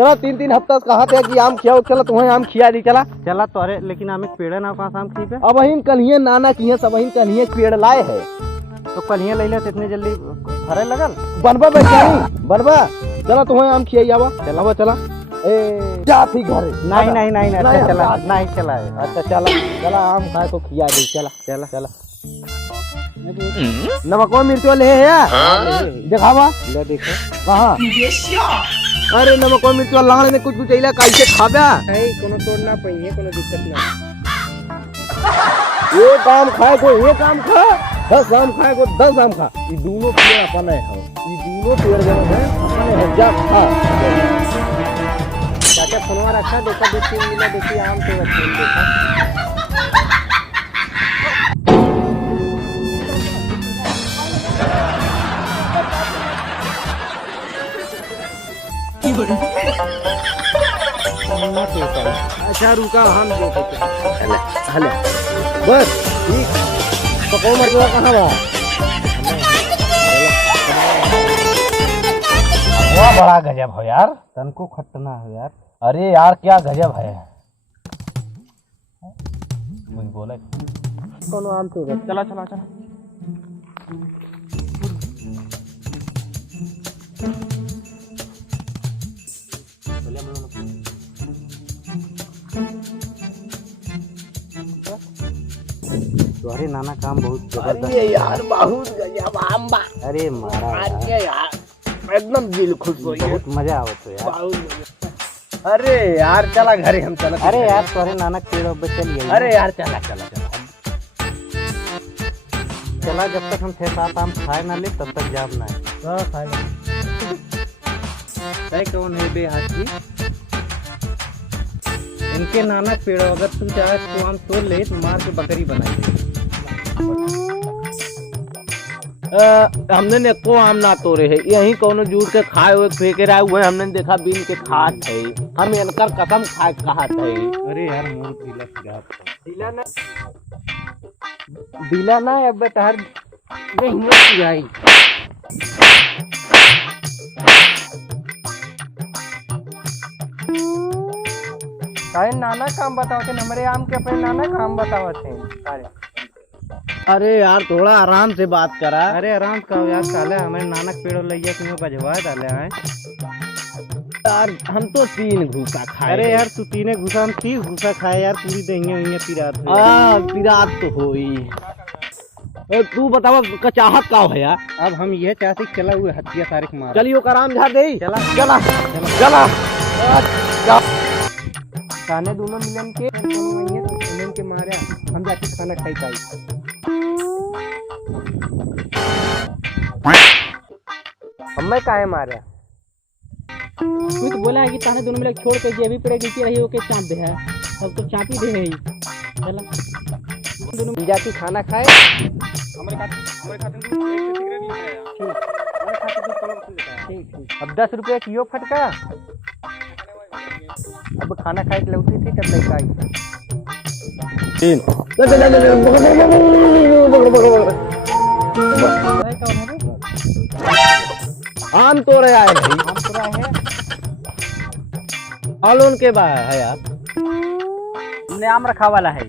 चला 3-3 हफ्ता कहा थे कि आम खियाओ, चला तुम्हें आम खिया दी। चला चला तोरे लेकिन हमें पेड़ ना पास आम खी पे अब अहिन कन्हिए नाना की है, सब अहिन कन्हिए पेड़ लाए है। तो कल ही ले ले इतने जल्दी फरे लगल बनबा बेचारी बनबा। चला तुम्हें आम खिया आवा। चला चला ए जा थी घर। नहीं नहीं नहीं अच्छा चला नहीं चला अच्छा चला चला आम खाए तो खिया दे। चला चला चला नमक मिर्च ले है या दिखावा ले देखो कहाँ। अरे नमक मिर्च लांगड़े में कुछ कुछ इला कैसे खाबा नहीं कोनो तोड़ना पई कोनो दिक्कत ना। ये काम खाए को ये काम खा, 10 आम खाए को 10 आम खा। ये दोनों पेड़ अपने है, ये दोनों पेड़ जो है अपने है। जा खा चाचा फोनवा रखा देखा 2-3 मिनट देखी आम तो देखा अच्छा रुका हम देखते हले हले बस ठीक। पको मरवा कहाँ बा वाह बड़ा गजब हो यार, तनको खटना हो यार। अरे यार क्या गजब है। मुझे बोला कोनो आम तो चला चला चला तुम्हारे नाना काम बहुत जबरदस्त। अरे यार बहुत गजब आम बा। अरे मारा यार एकदम दिल खुश हो गया, बहुत मजा आवत हो यार। बहुत मजा। अरे यार चला घरे हम चला। अरे यार तुम्हारे नाना पेड़ पे चलिए। अरे यार चला चला चला चला जब तक हम 6-7 आम खाए ना ले तब तक जाम ना है। कौन है बे हाथी इनके नाना पेड़, अगर तू चाहे तो हम तोड़ ले तो मार के बकरी बनाई। हमने ने को आम ना तोड़े है, यही कोनो जुड़ के खाए हुए फेंके रहा हुए हमने देखा बीन के खात है। हम इनकर कसम खाए खात है। अरे यार मोर दिला दिला ना अब तहर नहीं जाई। काहे नाना काम बताओ थे हमारे आम के अपने नाना काम बताओ थे। अरे यार थोड़ा आराम से बात करा। अरे आराम करो यार, साले हमारे नानक पेड़ लैया कि बजवा डाले हैं यार। हम तो 3 घूसा खाए। अरे यार तू 3 घुसा हम 30 घुसा खाए यार, पूरी दही पिरात पिरात तो होई। तू बतावा कचाहत का है यार। अब हम ये चाहते चला हुए हथिया तारीख मार। चलियो कराम झाड़ दे। चला चला चला खाने दोनों मिलन के मारे हम जाके खाना खाई पाई। हमें काहे मारे तू तो बोला है कि ताने दोनों मिलके छोड़ के जे भी पड़े गिरती रही ओके चाप दे है, सब तो चापी दे है। चला दोनों जाके खाना खाए। हमारे खाते ठीक। अब 10 रुपये की यो फटका। अब खाना खाए के लौटी थी तब तक आई। 3 आम तो रहा है भाई। आम तो रहा है आलोन के बाद है यार। हमने आम रखा वाला है।